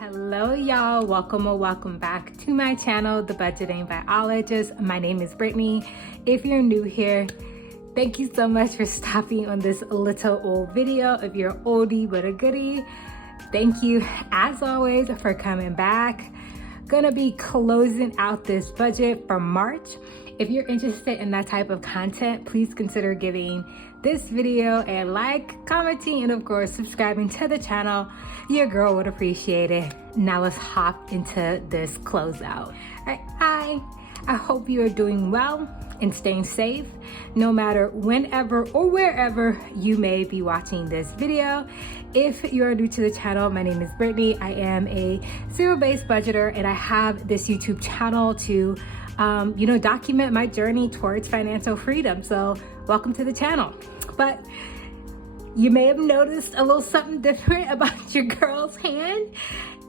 Hello y'all, welcome or welcome back to my channel, The Budgeting Biologist. My name is Brittany. If you're new here, thank you so much for stopping on this little old video. If you're oldie but a goodie, thank you as always for coming back. Gonna be closing out this budget for March. If you're interested in that type of content, please consider giving this video a like, commenting, and of course, subscribing to the channel. Your girl would appreciate it. Now let's hop into this closeout. All right, hi. I hope you are doing well and staying safe, no matter whenever or wherever you may be watching this video. If you are new to the channel, my name is Brittany. I am a zero-based budgeter, and I have this YouTube channel to document my journey towards financial freedom. So welcome to the channel. But you may have noticed a little something different about your girl's hand,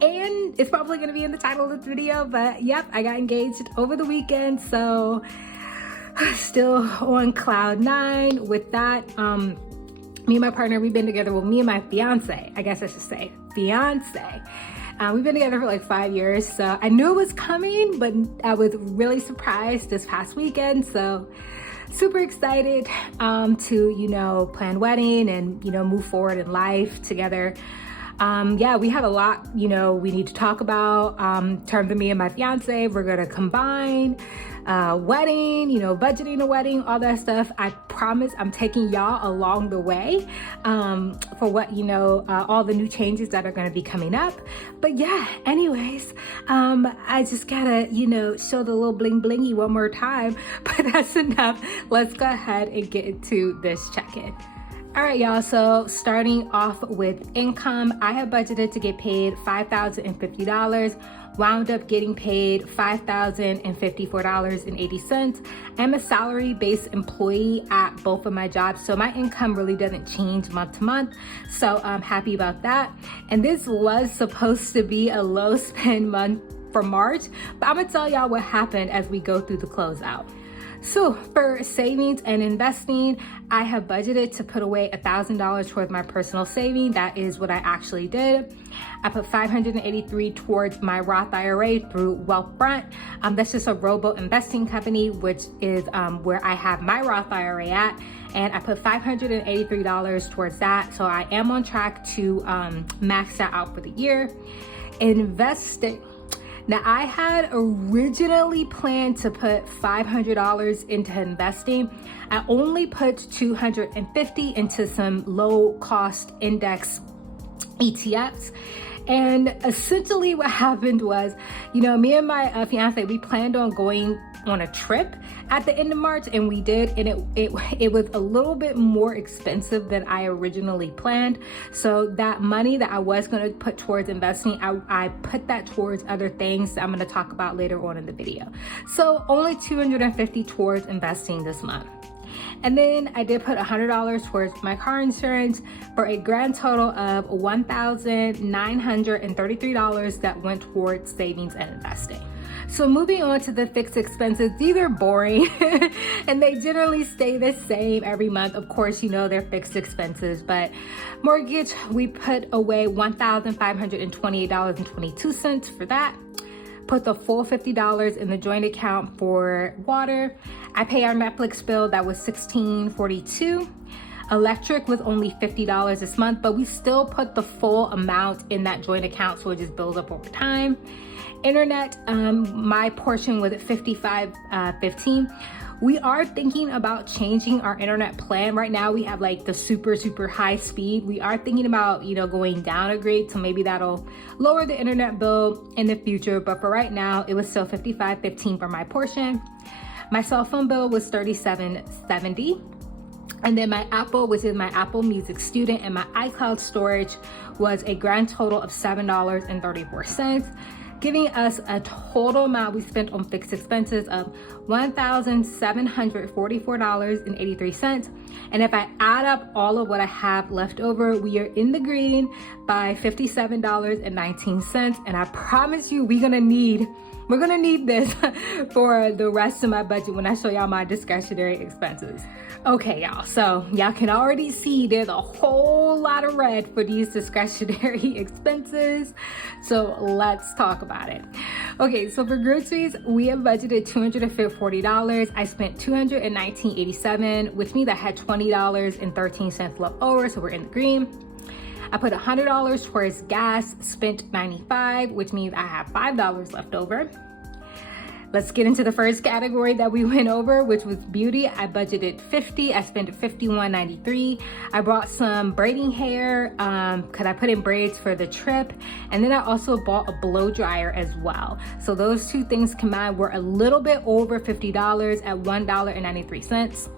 and it's probably going to be in the title of this video. But yep, I got engaged over the weekend, so still on cloud 9 with that. Me and my partner, we've been together, me and my fiance, I guess I should say fiance. We've been together for like 5 years, so I knew it was coming, but I was really surprised this past weekend. So super excited to, plan wedding and, move forward in life together. Yeah, we have a lot, we need to talk about. In terms of me and my fiance, we're gonna combine wedding, budgeting a wedding, all that stuff. I promise I'm taking y'all along the way for what, all the new changes that are gonna be coming up. But yeah, anyways, I just gotta, show the little bling blingy one more time, but that's enough. Let's go ahead and get into this check-in. All right, y'all, so starting off with income, I have budgeted to get paid $5,050, wound up getting paid $5,054.80. I'm a salary-based employee at both of my jobs, so my income really doesn't change month to month, so I'm happy about that. And this was supposed to be a low spend month for March, but I'm gonna tell y'all what happened as we go through the closeout. So for savings and investing, I have budgeted to put away $1,000 towards my personal saving. That is what I actually did. I put $583 towards my Roth IRA through Wealthfront. That's just a robo investing company, which is where I have my Roth IRA at. And I put $583 towards that. So I am on track to max that out for the year. Investing. Now, I had originally planned to put $500 into investing. I only put $250 into some low cost index ETFs. And essentially what happened was, me and my fiance, we planned on going on a trip at the end of March, and we did, and it was a little bit more expensive than I originally planned. So that money that I was going to put towards investing, I put that towards other things that I'm going to talk about later on in the video. So only $250 towards investing this month. And then I did put $100 towards my car insurance for a grand total of $1,933 that went towards savings and investing. So moving on to the fixed expenses, these are boring and they generally stay the same every month. Of course, they're fixed expenses, but mortgage, we put away $1,528.22 for that. Put the full $50 in the joint account for water. I pay our Netflix bill, that was $16.42. Electric was only $50 this month, but we still put the full amount in that joint account, so it just builds up over time. Internet, my portion was at $55.15. We are thinking about changing our internet plan. Right now we have like the super high speed. We are thinking about, going down a grade, so maybe that'll lower the internet bill in the future. But for right now, it was still $55.15 for my portion. My cell phone bill was $37.70. And then my Apple, which is my Apple Music Student, and my iCloud storage was a grand total of $7.34. Giving us a total amount we spent on fixed expenses of $1,744.83. And if I add up all of what I have left over, we are in the green by $57.19. And I promise you, we're gonna need we're gonna need this for the rest of my budget when I show y'all my discretionary expenses. Okay, y'all, so y'all can already see there's a whole lot of red for these discretionary expenses. So let's talk about it. Okay, so for groceries, we have budgeted $240. I spent $219.87, which means I had $20.13 left over, so we're in the green. I put $100 towards gas, spent $95, which means I have $5 left over. Let's get into the first category that we went over, which was beauty. I budgeted $50. I spent $51.93. I bought some braiding hair because I put in braids for the trip. And then I also bought a blow dryer as well. So those two things combined were a little bit over $50 at $1.93.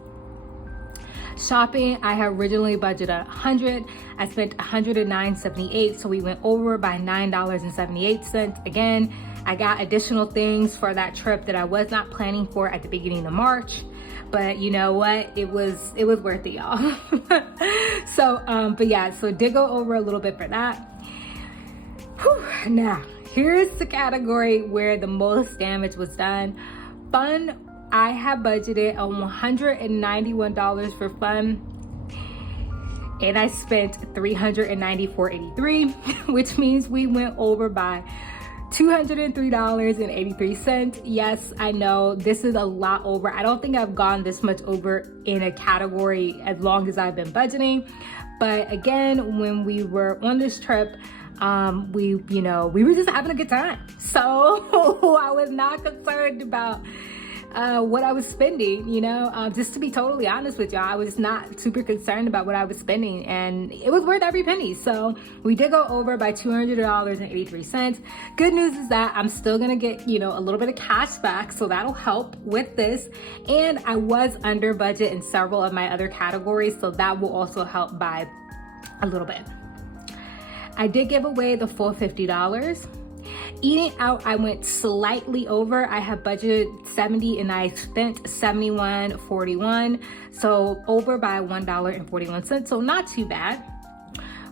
Shopping, I had originally budgeted $100. I spent $109.78, so we went over by $9.78. Again, I got additional things for that trip that I was not planning for at the beginning of March, but you know what? It was worth it, y'all. But yeah, so did go over a little bit for that. Whew. Now, here's the category where the most damage was done. Fun. I have budgeted $191 for fun, and I spent $394.83, which means we went over by $203.83. Yes, I know this is a lot over. I don't think I've gone this much over in a category as long as I've been budgeting. But again, when we were on this trip, we were just having a good time. So I was not concerned about what I was spending, just to be totally honest with y'all. I was not super concerned about what I was spending, and it was worth every penny. So we did go over by $200.83. Good news is that I'm still gonna get, a little bit of cash back, so that'll help with this. And I was under budget in several of my other categories, so that will also help by a little bit. I did give away the full $50. Eating out, I went slightly over. I have budgeted $70 and I spent $71.41, so over by $1.41, so not too bad.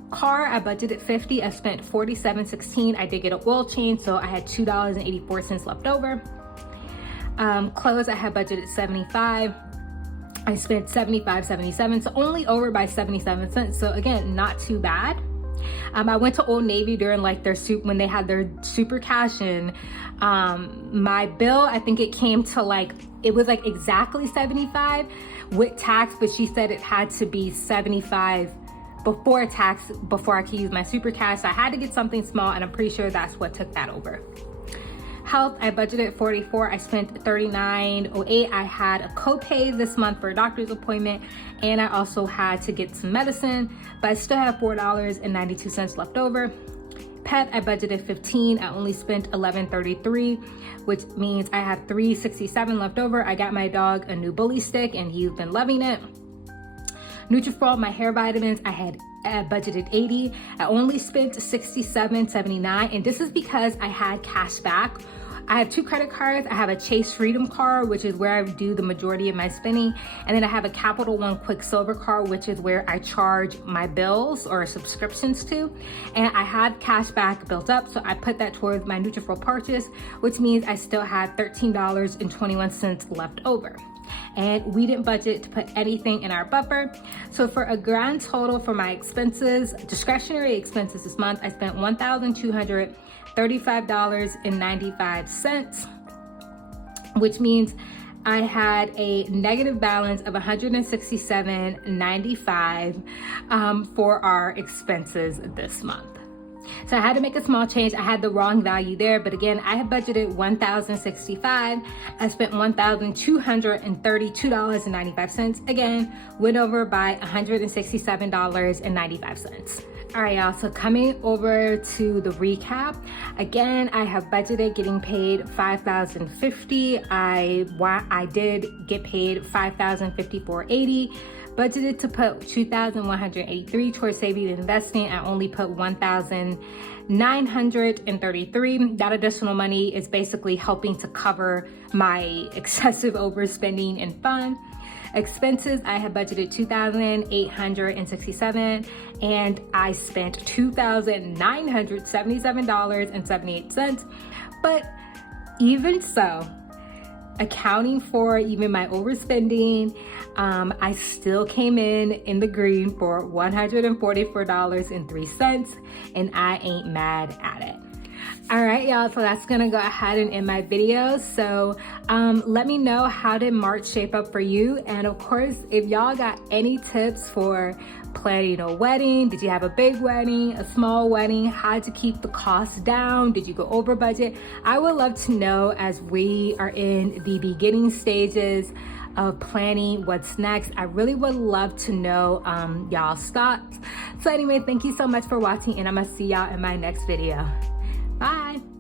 Car, I budgeted $50. I spent $47.16. I did get an oil change, so I had $2.84 left over. Clothes, I had budgeted $75. I spent $75.77, so only over by 77 cents. So again, not too bad. I went to Old Navy during when they had their super cash in. My bill, I think it came to it was exactly 75 with tax, but she said it had to be 75 before tax before I could use my super cash. So I had to get something small, and I'm pretty sure that's what took that over. Health, I budgeted $44. I spent $39.08. I had a copay this month for a doctor's appointment, and I also had to get some medicine, but I still have $4.92 left over. Pet, I budgeted $15. I only spent $11.33, which means I have $3.67 left over. I got my dog a new bully stick, and he's been loving it. Nutrafol, my hair vitamins, I had budgeted $80. I only spent $67.79, and this is because I had cash back. I have two credit cards. I have a Chase Freedom card, which is where I do the majority of my spending, and then I have a Capital One Quicksilver card, which is where I charge my bills or subscriptions to, and I had cash back built up, so I put that towards my Nutrafol purchase, which means I still had $13.21 left over. And we didn't budget to put anything in our buffer. So for a grand total for my expenses, discretionary expenses this month, I spent $1,235.95, which means I had a negative balance of $167.95 for our expenses this month. So I had to make a small change. I had the wrong value there, but again, I had budgeted $1,065. I spent $1,232.95. Again, went over by $167.95. All right, y'all, so coming over to the recap. Again, I have budgeted getting paid $5,050. I did get paid $5,054.80. Budgeted to put $2,183 towards saving and investing. I only put $1,933. That additional money is basically helping to cover my excessive overspending and fun. Expenses, I have budgeted $2,867, and I spent $2,977.78. But even so, accounting for even my overspending, I still came in the green for $144.03, and I ain't mad at it. All right, y'all, so that's gonna go ahead and end my video. So let me know, how did March shape up for you? And of course, if y'all got any tips for planning a wedding, did you have a big wedding, a small wedding, how to keep the costs down, did you go over budget? I would love to know, as we are in the beginning stages of planning what's next. I really would love to know y'all's thoughts. So anyway, thank you so much for watching, and I'm gonna see y'all in my next video. Bye.